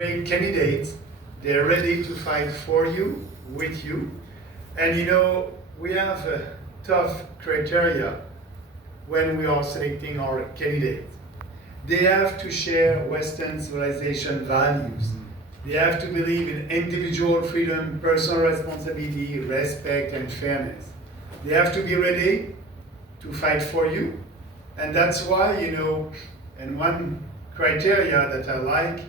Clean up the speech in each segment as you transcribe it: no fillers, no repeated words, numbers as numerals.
Candidates, they're ready to fight for you, with you. And we have a tough criteria when we are selecting our candidates. They have to share Western civilization values. They have to believe in individual freedom, personal responsibility, respect, and fairness. They have to be ready to fight for you. And that's why, and one criteria that I like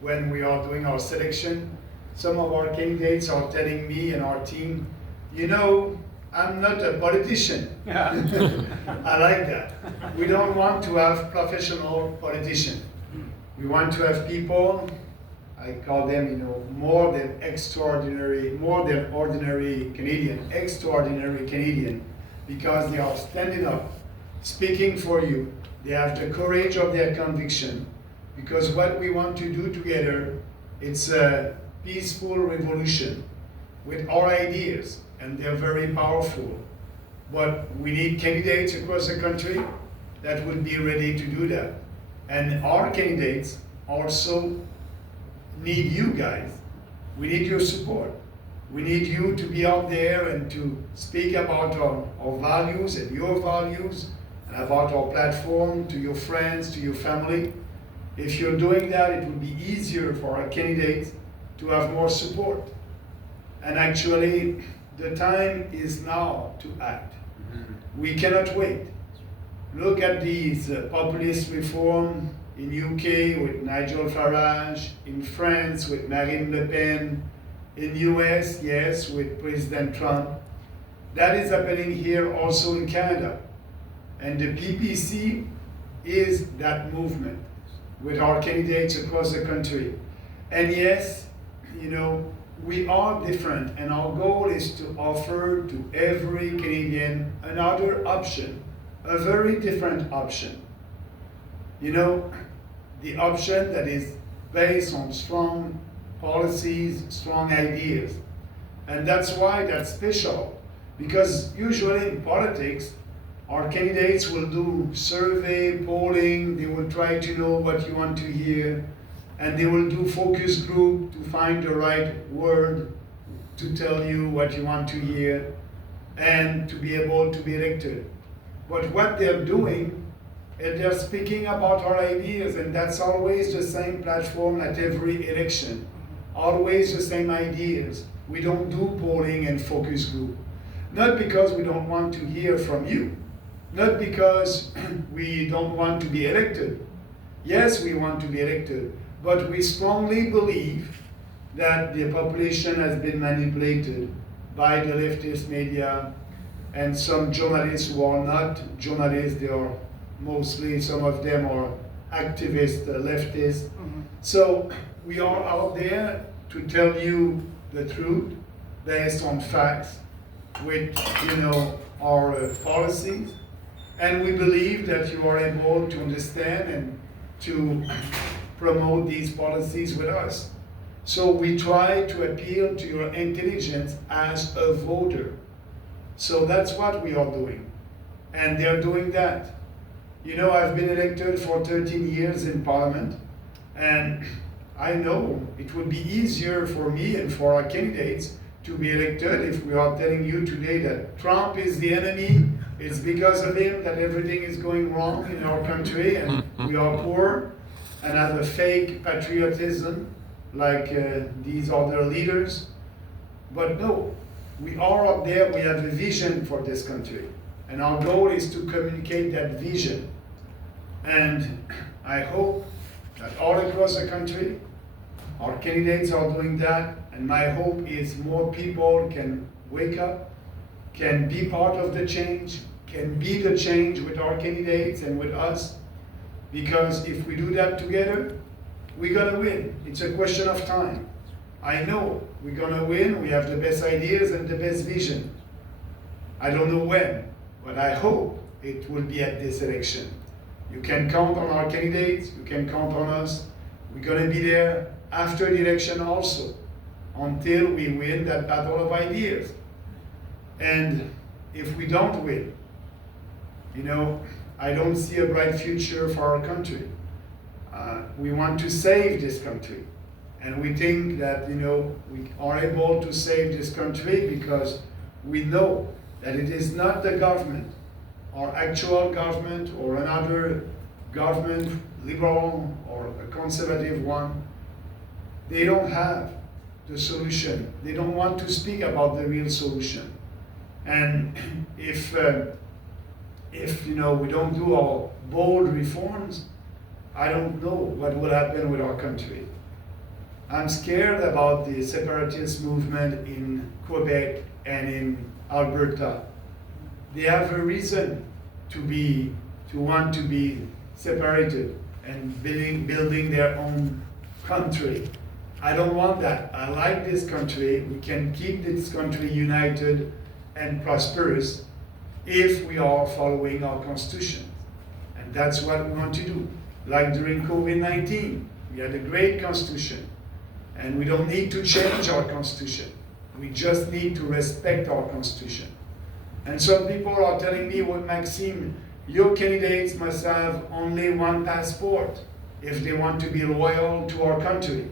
when we are doing our selection, some of our candidates are telling me and our team, I'm not a politician. Yeah. I like that. We don't want to have professional politicians. We want to have people, I call them, more than ordinary Canadian, extraordinary Canadian, because they are standing up, speaking for you. They have the courage of their conviction, because what we want to do together, it's a peaceful revolution with our ideas, and they're very powerful. But we need candidates across the country that would be ready to do that. And our candidates also need you guys. We need your support. We need you to be out there and to speak about our values and your values, and about our platform to your friends, to your family. If you're doing that, it will be easier for our candidates to have more support. And actually, the time is now to act. We cannot wait. Look at these populist reform in UK with Nigel Farage, in France with Marine Le Pen, in US, yes, with President Trump. That is happening here also in Canada. And the PPC is that movement with our candidates across the country. And yes, we are different, and our goal is to offer to every Canadian another option, a very different option. The option that is based on strong policies, strong ideas. And that's why that's special, because usually in politics, our candidates will do survey, polling, they will try to know what you want to hear, and they will do focus group to find the right word to tell you what you want to hear and to be able to be elected. But what they're doing is they're speaking about our ideas, and that's always the same platform at every election. Always the same ideas. We don't do polling and focus group. Not because we don't want to hear from you. Not because we don't want to be elected. Yes, we want to be elected. But we strongly believe that the population has been manipulated by the leftist media and some journalists who are not journalists. They are mostly, some of them are activists, leftists. Mm-hmm. So we are out there to tell you the truth based on facts with, our policies. And we believe that you are able to understand and to promote these policies with us. So we try to appeal to your intelligence as a voter. So that's what we are doing. And they're doing that. I've been elected for 13 years in Parliament, and I know it would be easier for me and for our candidates to be elected if we are telling you today that Trump is the enemy, it's because of him that everything is going wrong in our country, and we are poor, and have a fake patriotism like these other leaders. But no, we are up there, we have a vision for this country. And our goal is to communicate that vision. And I hope that all across the country, our candidates are doing that. And my hope is more people can wake up, can be part of the change, can be the change with our candidates and with us. Because if we do that together, we're gonna win. It's a question of time. I know we're gonna win. We have the best ideas and the best vision. I don't know when, but I hope it will be at this election. You can count on our candidates, you can count on us. We're gonna be there after the election also, until we win that battle of ideas. And if we don't win, I don't see a bright future for our country. We want to save this country. And we think that, we are able to save this country because we know that it is not the government, our actual government or another government, liberal or a conservative one. They don't have the solution. They don't want to speak about the real solution. And if we don't do our bold reforms, I don't know what will happen with our country. I'm scared about the separatist movement in Quebec and in Alberta. They have a reason to want to be separated and building their own country. I don't want that. I like this country. We can keep this country united and prosperous if we are following our constitution. And that's what we want to do. Like during COVID-19, we had a great constitution. And we don't need to change our constitution. We just need to respect our constitution. And some people are telling me, well, Maxime, your candidates must have only one passport if they want to be loyal to our country.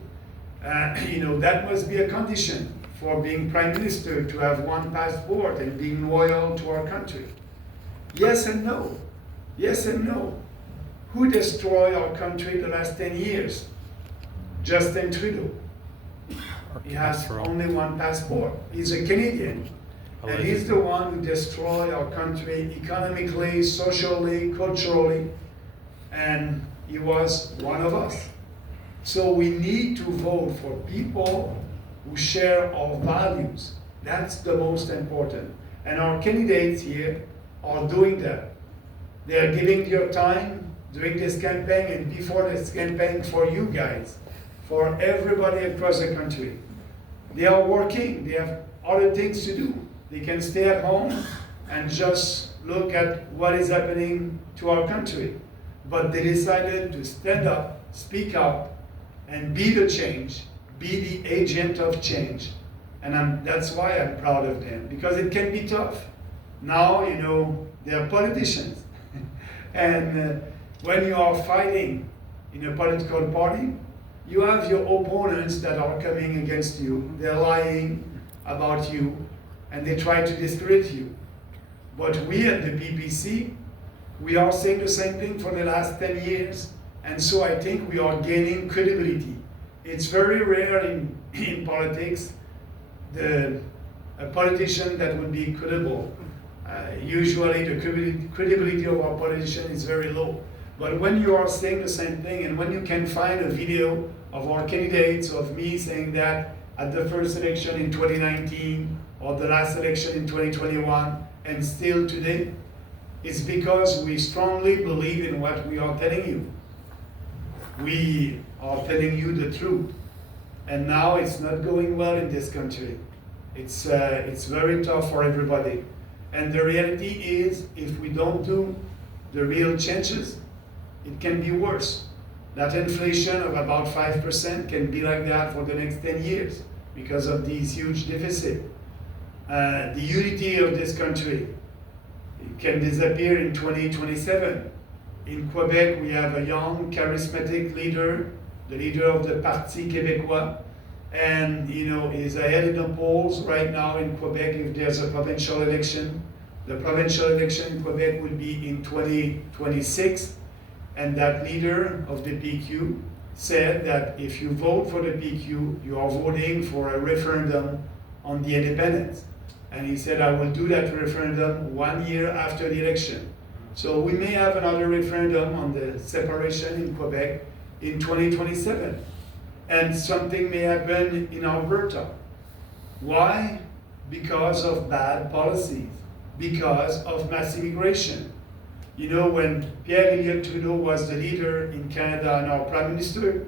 That must be a condition for being prime minister, to have one passport and being loyal to our country. Yes and no. Yes and no. Who destroyed our country the last 10 years? Justin Trudeau. He has only one passport. He's a Canadian. And he's the one who destroyed our country economically, socially, culturally. And he was one of us. So we need to vote for people who share our values. That's the most important. And our candidates here are doing that. They are giving their time during this campaign and before this campaign for you guys, for everybody across the country. They are working. They have other things to do. They can stay at home and just look at what is happening to our country. But they decided to stand up, speak up, and be the change, be the agent of change. And that's why I'm proud of them, because it can be tough. Now, they are politicians. And when you are fighting in a political party, you have your opponents that are coming against you. They're lying about you, and they try to discredit you. But we at the PPC, we are saying the same thing for the last 10 years. And so I think we are gaining credibility. It's very rare in politics, a politician that would be credible. Usually the credibility of our politician is very low. But when you are saying the same thing, and when you can find a video of our candidates, of me saying that at the first election in 2019, or the last election in 2021, and still today, it's because we strongly believe in what we are telling you. We are telling you the truth. And now it's not going well in this country. It's very tough for everybody. And the reality is, if we don't do the real changes, it can be worse. That inflation of about 5% can be like that for the next 10 years because of these huge deficits. The unity of this country, it can disappear in 2027. In Quebec, we have a young, charismatic leader, the leader of the Parti Québécois, and is ahead in the polls right now in Quebec if there's a provincial election. The provincial election in Quebec will be in 2026, and that leader of the PQ said that if you vote for the PQ, you are voting for a referendum on the independence. And he said, I will do that referendum 1 year after the election. So we may have another referendum on the separation in Quebec in 2027. And something may happen in Alberta. Why? Because of bad policies, because of mass immigration. When Pierre Trudeau was the leader in Canada and our Prime Minister,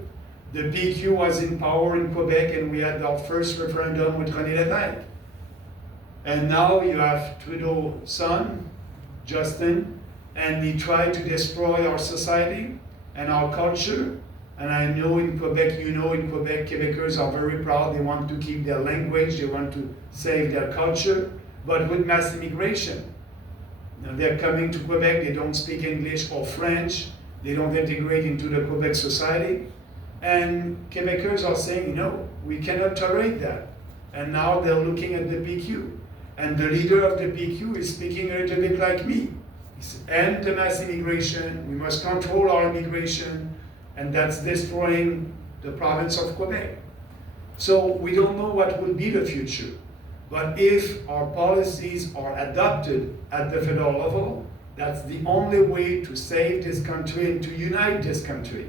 the PQ was in power in Quebec and we had our first referendum with René Lévesque. And now you have Trudeau's son, Justin, and he tried to destroy our society and our culture. And I know in Quebec, in Quebec, Quebecers are very proud. They want to keep their language, they want to save their culture. But with mass immigration, they're coming to Quebec, they don't speak English or French, they don't integrate into the Quebec society. And Quebecers are saying, no, we cannot tolerate that. And now they're looking at the PQ. And the leader of the PQ is speaking a little bit like me. He said, end the mass immigration, we must control our immigration, and that's destroying the province of Quebec. So we don't know what will be the future. But if our policies are adopted at the federal level, that's the only way to save this country and to unite this country.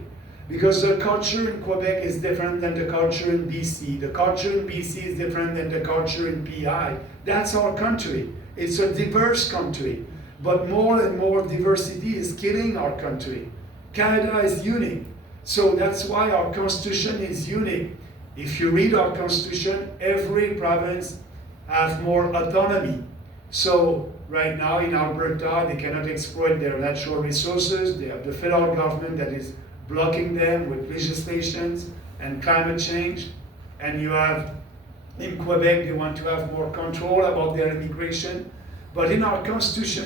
Because the culture in Quebec is different than the culture in BC. The culture in BC is different than the culture in PI. That's our country. It's a diverse country. But more and more diversity is killing our country. Canada is unique. So that's why our constitution is unique. If you read our constitution, every province has more autonomy. So right now in Alberta, they cannot exploit their natural resources. They have the federal government that is blocking them with legislations and climate change. And you have, in Quebec, they want to have more control about their immigration. But in our constitution,